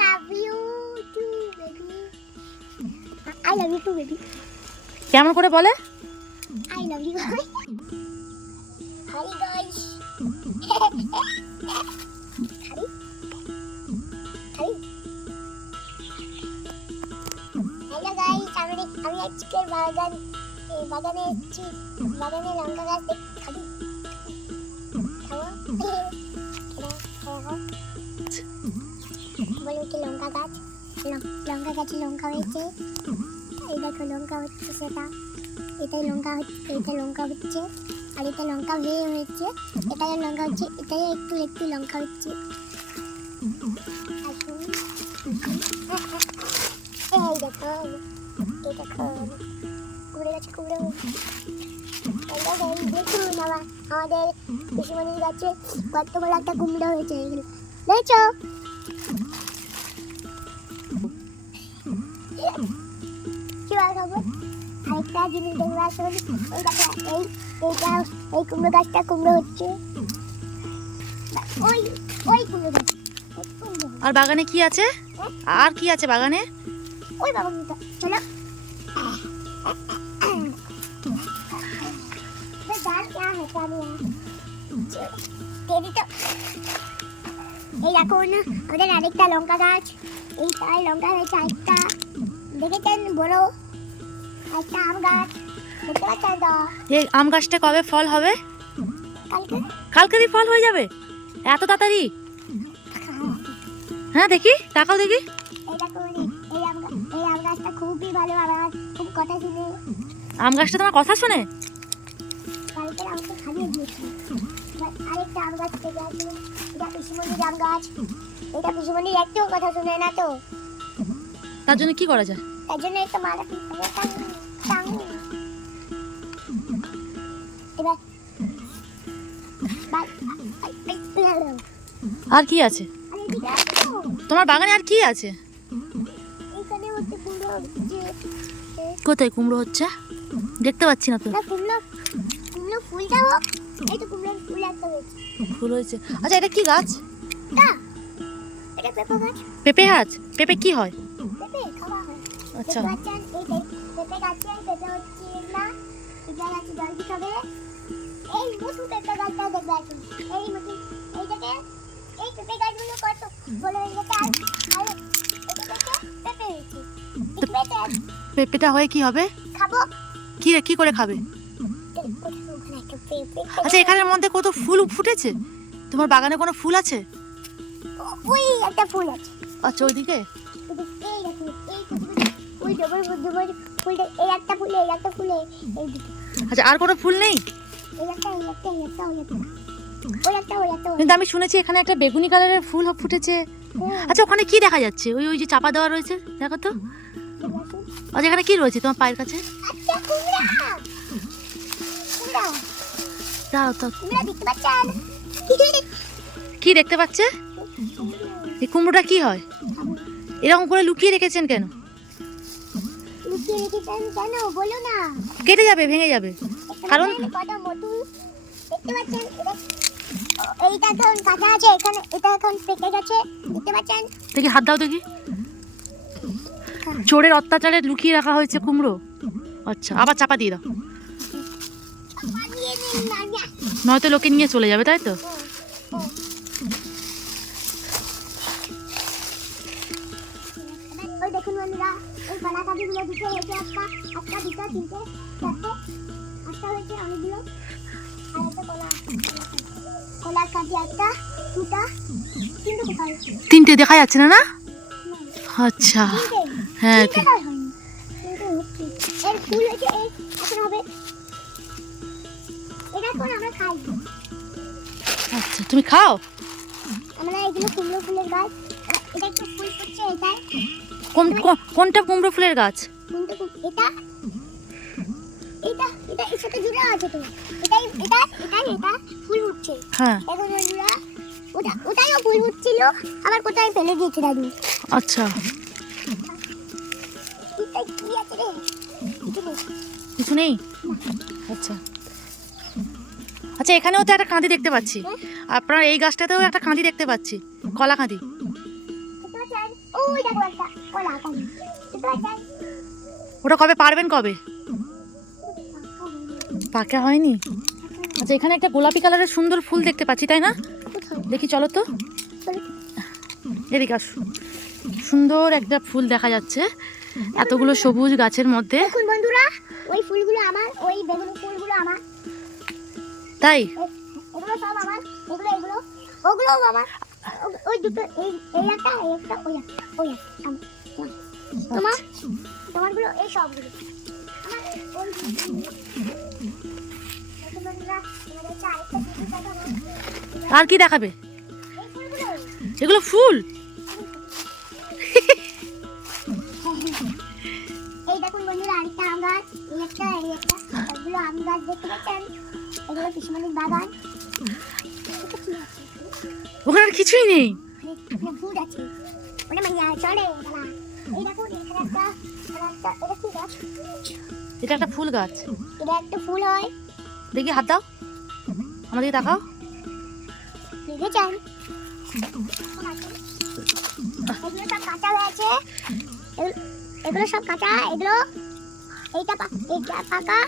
Love you too baby, I love you too baby. কেমন করে বলে? I love you. Hi guys, hi hi hello guys, আমি আজকে বাগানে এসেছি। বাগানে লঙ্কা গাছ খাবি, খাবো। বলো কি লঙ্কা গাছ, লঙ্কা গাছে লঙ্কা হয়েছে। এই দেখো লঙ্কা হচ্ছে, সেটা এটাই লঙ্কা হচ্ছে, এটা লঙ্কা হচ্ছে, আর এটা লঙ্কা হয়েছে, এটাই লঙ্কা হচ্ছে, এটাই একটু একটু লঙ্কা হচ্ছে। এই দেখো, এই দেখো কুমড়ো গাছে কুমড়ো। দেখুন আমাদের পিসিমণির গাছে কত বড় একটা কুমড়ো হয়েছে, দেখছো? কি বার খাবো? আরেকটা জিনিস দেখবো, আসুন। এই দেখো, এই কুমড়ো গাছটা কুমড়ো হচ্ছে, ওই ওই কুমড়ো গাছ। আর বাগানে কি আছে? আর কি আছে বাগানে? ওই বাগানটা চলো। এই দেখুন আমাদের আরেকটা লঙ্কা গাছ, এই তাই লঙ্কা হয়েছে আরেকটা, দেখেছেন? বড় একটা আম গাছ, দেখতে পাচ্ছেন তো? এই আম গাছটা কবে ফল হবে? কালকে। কালকেরই ফল হয়ে যাবে এত তাড়াতাড়ি? হ্যাঁ দেখি, তাকাও দেখি। এই দেখুন এই আম গাছটা খুবই ভালো, আমার খুব কথা শুনে। আম গাছটা তোমার কথা শোনে? কালকে আমাকে খাইয়ে দিয়েছে। আরেকটা আম গাছ থেকে আছে, এটা পিসিমণির আম গাছ। এটা পিসিমণির একটু কথা শুনে না তো, তার জন্য কি করা যায়? তার জন্য একটু মারা এবার আর কি আছে তোমার বাগানে? আর কি আছে? এখানে হচ্ছে কুমড়ো হচ্ছে। কোথায় কুমড়ো হচ্ছে? দেখতে পাচ্ছি না তো। কুমড়ো ফুলটা হোক, এই তো কুমড়োর ফুল একটা হয়েছে। ফুল হয়েছে? আচ্ছা, এটা কি গাছ? এটা পেঁপে গাছ। পেঁপে গাছ? পেঁপে কি হয়? পেঁপে খাওয়া হয়। আচ্ছা, পেঁপে গাছে পেঁপে হচ্ছে না, এটা গাছে জল দিতে হবে। এই মোটু পেঁপে গাছটা দেখবে আছে, এই মোটু, এইটাকে এই পেঁপে গাছগুলো কত বলে গেছে। আর এটাকে পেঁপে হয়েছে। পেঁপেটা হয়ে কি হবে? খাবো। কি করে খাবে? আচ্ছা, এখানের মধ্যে কত ফুল ফুটেছে। তোমার বাগানে কোনো ফুল আছে? ওই একটা ফুল আছে। আচ্ছা, ওইদিকে। এই দেখো, ওই ডবল ফুলটা, এই একটা ফুলে, এই একটা ফুলে, এই দুটো। আচ্ছা, আর কোনো ফুল নেই? এই একটা, ওই একটা। কিন্তু আমি শুনেছি এখানে একটা বেগুনি কালারের ফুল ফুটেছে। আচ্ছা, ওখানে কি দেখা যাচ্ছে? ওই যে চাপা দেওয়া রয়েছে, দেখো তো। আচ্ছা, এখানে কি রয়েছে তোমার পায়ের কাছে? আচ্ছা, কুমড়া। দাঁড়াও তো, কুমড়া দেখতে পাচ্ছেন? কি দেখতে পাচ্ছে? এই কুমড়োটা কি হয়? এরকম করে লুকিয়ে রেখেছেন কেন? লুকিয়ে রেখেছেন কেন বলো না? কেটে যাবে, ভেঙে যাবে। কারণ কত মোটু দেখতে পাচ্ছেন? এইটা এখন কাটা আছে, এখানে এটা এখন পেকে গেছে, দেখতে পাচ্ছেন? দেখি, হাত দাও দেখি। চোরের অত্যাচারে লুকিয়ে রাখা হয়েছে কুমড়ো। আচ্ছা, আবার চাপা দিয়ে দাও, নয়তো লোকে নিয়ে চলে যাবে, তাই তো? ওই দেখুন বন্ধুরা, এই কলা কাঠিগুলো দুটো হয়েছে, একটা দুটো তিনটে চারটে, একটা হয়েছে অনেকগুলো। আর একটা কলার কাঠি একটা, দুটা, তিনটে দেখা যাচ্ছে। তিনটে দেখা যাচ্ছে না? না, আচ্ছা, হ্যাঁ। এর ফুল হয়েছে, এখন হবে, এটা এখন আমরা খাই। আচ্ছা, তুমি খাও? আমরা এগুলো কুমড়ো ফুলের গাছ, এটা একটু ফুল ফুটছে, এটাই। কোনটা কুমড়ো ফুলের গাছ? এটা এর সাথে জুড়ে আছে তো, এটা ফুল উঠছে। হ্যাঁ, এখন বন্ধুরা, ওটাইও ফুল উঠছিল, আবার কোথায় ফেলে দিয়েছে দাদু। আচ্ছা, এটা কি আছে রে? কিছু নেই। আচ্ছা আচ্ছা, এখানেও তো একটা কাঁদি দেখতে পাচ্ছি। আপনার এই গাছটাতেও একটা কাঁদি দেখতে পাচ্ছি, কলা কাঁদি। দেখতে পাচ্ছেন? ওই দেখো একটা কলা কালি দেখতে পাচ্ছেন? ওটা কবে পারবেন কবে? পাকা হয়নি। আচ্ছা এখানে একটা গোলাপি কালারের সুন্দর ফুল দেখতে পাচ্ছি, তাই না? কোথায়? দেখি চলো তো, চলো। এদিকে আসো। সুন্দর একটা ফুল দেখা যাচ্ছে এতগুলো সবুজ গাছের মধ্যে। দেখুন বন্ধুরা, ওই ফুলগুলো আমার, ওই বেগুনি ফুলগুলো আমার, তাই এগুলো সব আমার, এগুলো ওগুলোও আমার। ওই দুটো, এই একটা, এই একটা, ওই একটা, ওই একটা আমার। তোমার তোমারগুলো এই সবগুলো আমার। ওই দেখুন বন্ধুরা, এবার হচ্ছে আরেকটা ফুল দেখাবো। আর কি দেখাবে? এই ফুলগুলো, এগুলো ফুল? এই দেখুন বন্ধুরা, আরেকটা আম গাছ, এই একটা, এই একটা, এগুলো আম গাছ দেখতে পাচ্ছেন? এগুলো পিসিমানির বাগান। এটা কি আছে? ওখানে আর কিছুই নেই। এখানে ফুল আছে, ওটা মানে চলে দাঁড়া। এই দেখুন এখানে একটা, এটা কি গাছ? এটা একটা ফুল গাছ। এটা একটা ফুল হয়, দেখি হাত দাও, আমাদেরকে দেখাও। দেখেছেন? এগুলো সব কাঁচা হয়েছে, এগুলো সব কাঁচা, এগুলো এইটা পাকা,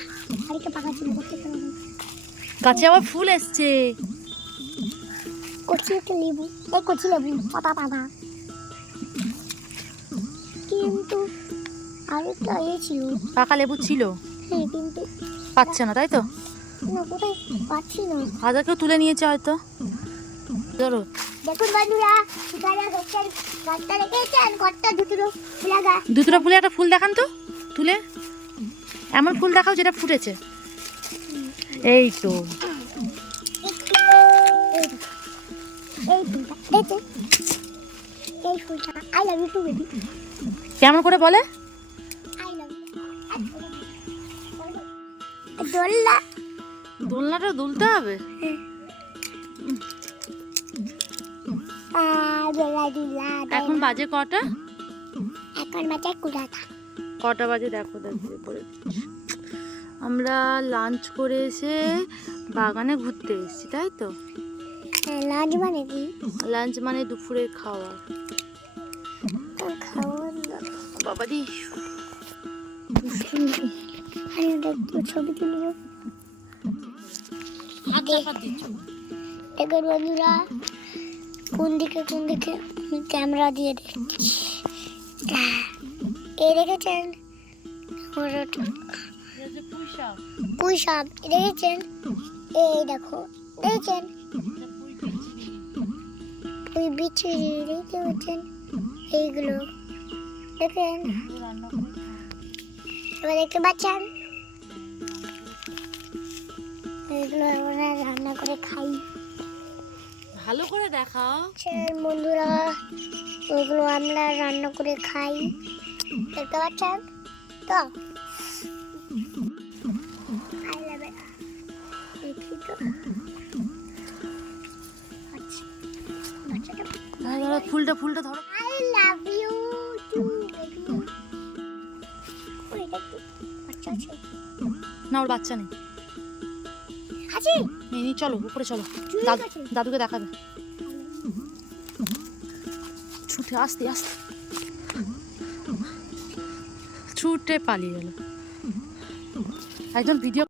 আর এটা পাকা ছিল। দেখতে পাচ্ছেন? গাছে আবার ফুল এসছে। কচি একটা লেবু, এই কচি লেবু পাতা পাতা, কিন্তু আর একটা ইয়ে ছিল। পাকা লেবু ছিল, হ্যাঁ কিন্তু পাচ্ছে না, তাই তো? না, কোথায় পাচ্ছি না। আদা কেউ তুলে নিয়েছে হয়তো। ধরো, দেখুন বন্ধুরা, শিকারা গাছের গাছটা রেখেছেন, কতটা দুটো ফুলা গাছ। দুটো ফুলে একটা ফুল দেখান তো তুলে, এমন ফুল দেখাও যেটা ফুটেছে। এই তো এই ফুলটা দেখো, এই ফুলটা I love you too baby, কেমন করে বলে? I love you. দোল্লা, দোলনাটা দুলতে হবে। দোল্লা দোল্লা। এখন বাজে কটা? এখন বাজে কুড়াটা। কটা বাজে দেখো, দেখতে করে আমরা লাঞ্চ করে এসে বাগানে ঘুরতে এসেছি, তাই তো? লাঞ্চ মানে কি? লাঞ্চ মানে দুপুরের খাওয়ার। খাওয়ার না। বাবাদি আমি একটু ছবি তুলব। দেখুন বন্ধুরা, কোন দিকে ক্যামেরা দিয়ে দেখছি। এই দেখেছেন পুঁই শাক, দেখেছেন? এই দেখো, দেখেছেন? পুঁই বিচি দেখতে পাচ্ছেন? এইগুলো দেখেন, এবার দেখতে পাচ্ছেন? এগুলো আমরা রান্না করে খাই। ভালো করে দেখাও। বন্ধুরা, এগুলো আমরা রান্না করে খাই, দেখতে পাচ্ছেন তো? I love it. দেখি তো। আচ্ছা, বাচ্চাটা ফুলটা ধরো। I love you too, baby. ওই এটা কি? বাচ্চা আছে? না, ওর বাচ্চা নেই। আছে? নেই, চলো উপরে চলো, চুল দাদু- আছে? দাদুকে দেখাবে। ছুটে আস্তে আস্তে ছুটে পালিয়ে গেল একজন ভিডিও